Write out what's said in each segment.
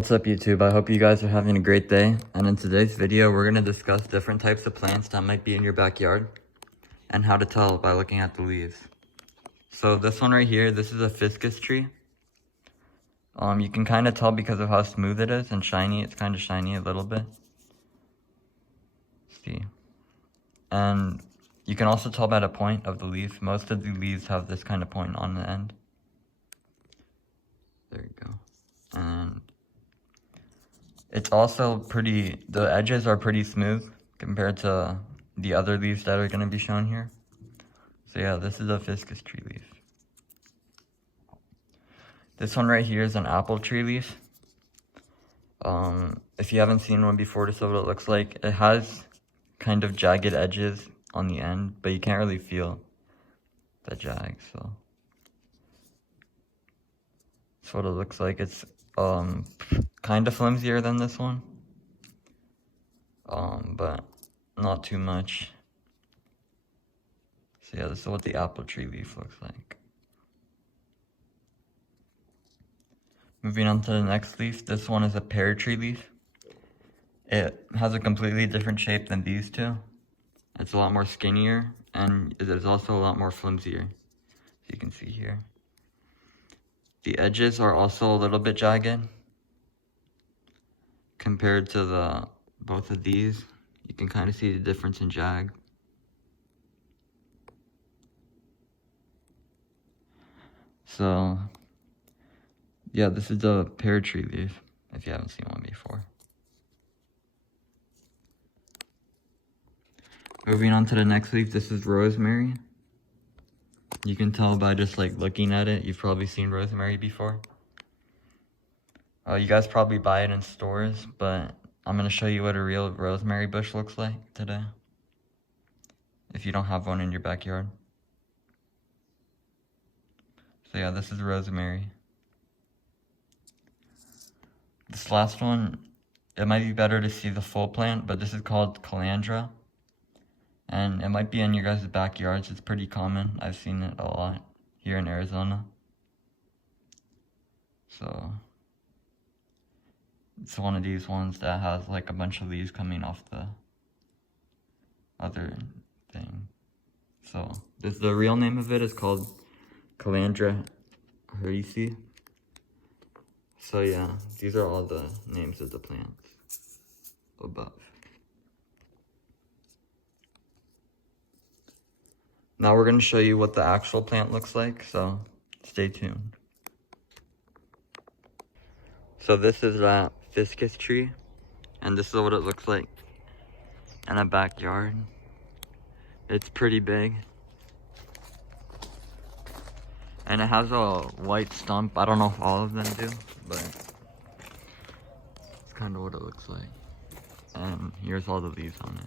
What's up YouTube? I hope you guys are having a great day, and in today's video we're going to discuss different types of plants that might be in your backyard and how to tell by looking at the leaves. So this one right here, this is a fiscus tree. You can kind of tell because of how smooth it is and shiny. It's kind of shiny a little bit. See, and you can also tell by the point of the leaf. Most of the leaves have this kind of point on the end. There you go. And it's also the edges are pretty smooth compared to the other leaves that are going to be shown here. So yeah, this is a fiscus tree leaf. This one right here is an apple tree leaf. If you haven't seen one before, this is what it looks like. It has kind of jagged edges on the end, but you can't really feel the jag, so that's what it looks like. It's kind of flimsier than this one, but not too much. So yeah, this is what the apple tree leaf looks like. Moving on to the next leaf, this one is a pear tree leaf. It has a completely different shape than these two. It's a lot more skinnier, and it is also a lot more flimsier, as you can see here. The edges are also a little bit jagged compared to both of these. You can kind of see the difference in jag. So yeah, this is the pear tree leaf, if you haven't seen one before. Moving on to the next leaf, this is rosemary. You can tell by just like looking at it, you've probably seen rosemary before. You guys probably buy it in stores, but I'm going to show you what a real rosemary bush looks like today, if you don't have one in your backyard. So yeah, this is rosemary. This last one, it might be better to see the full plant, but this is called calandra. And it might be in your guys' backyards. It's pretty common. I've seen it a lot here in Arizona. So it's one of these ones that has like a bunch of leaves coming off the other thing. So the real name of it is called Calandra harrisi. So yeah, these are all the names of the plants above. Now we're going to show you what the actual plant looks like, so stay tuned. So this is that fiscus tree, and this is what it looks like in a backyard. It's pretty big. And it has a white stump. I don't know if all of them do, but it's kind of what it looks like. And here's all the leaves on it.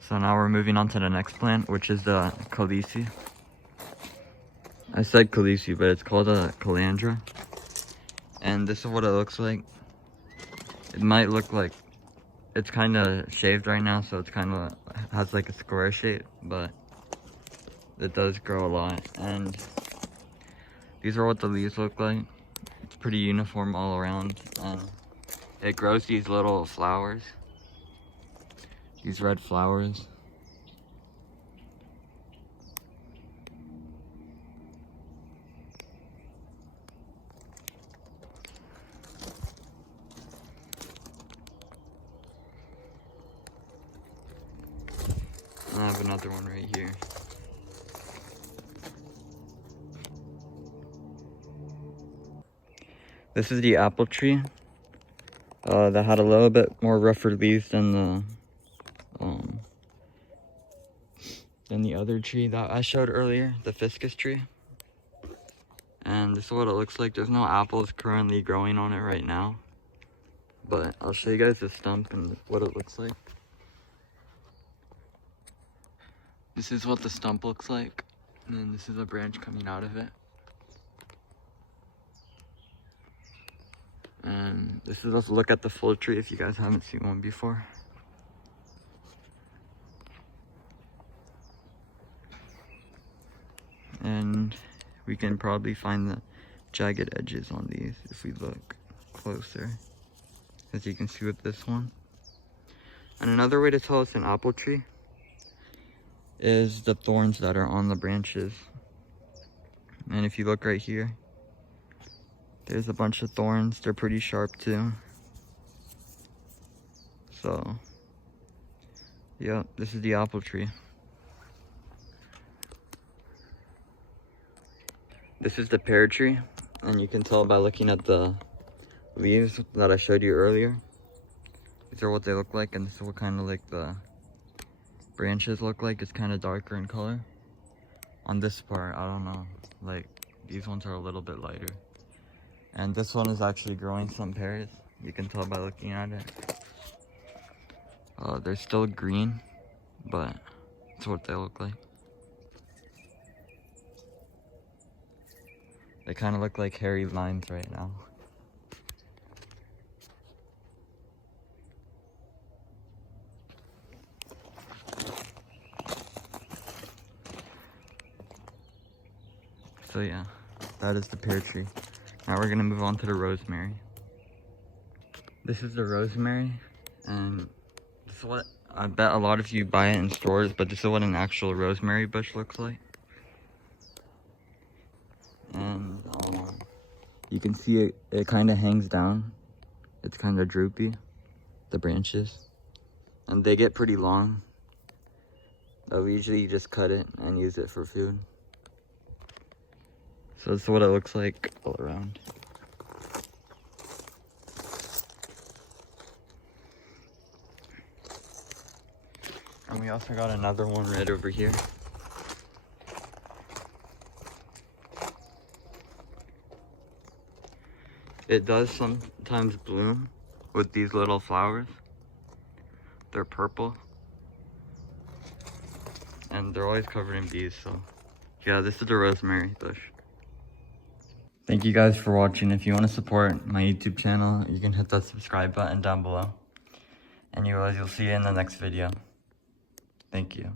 So now we're moving on to the next plant, which is the calisi. I said calisi, but it's called a calandra. And this is what it looks like. It might look like it's kind of shaved right now, so it's kind of has like a square shape, but it does grow a lot. And these are what the leaves look like. It's pretty uniform all around, and it grows these little flowers. These red flowers. And I have another one right here. This is the apple tree that had a little bit more rougher leaves than the other tree that I showed earlier, the fiscus tree. And this is what it looks like. There's no apples currently growing on it right now, but I'll show you guys the stump and what it looks like. This is what the stump looks like, and then this is a branch coming out of it. And this is a look at the full tree if you guys haven't seen one before. And we can probably find the jagged edges on these if we look closer, as you can see with this one. And another way to tell it's an apple tree is the thorns that are on the branches. And if you look right here, there's a bunch of thorns. They're pretty sharp too. So, yeah, this is the apple tree. This is the pear tree, and you can tell by looking at the leaves that I showed you earlier. These are what they look like, and this is what kind of like the branches look like. It's kind of darker in color. On this part, I don't know, like these ones are a little bit lighter. And this one is actually growing some pears. You can tell by looking at it. They're still green, but that's what they look like. They kind of look like hairy lines right now. So yeah, that is the pear tree. Now we're gonna move on to the rosemary. This is the rosemary, and this is what, I bet a lot of you buy it in stores, but this is what an actual rosemary bush looks like. And you can see it kind of hangs down. It's kind of droopy, the branches. And they get pretty long. We usually just cut it and use it for food. So that's what it looks like all around. And we also got another one right over here. It does sometimes bloom with these little flowers. They're purple. And they're always covered in bees, so yeah, this is the rosemary bush. Thank you guys for watching. If you want to support my YouTube channel, you can hit that subscribe button down below. And you'll see you in the next video. Thank you.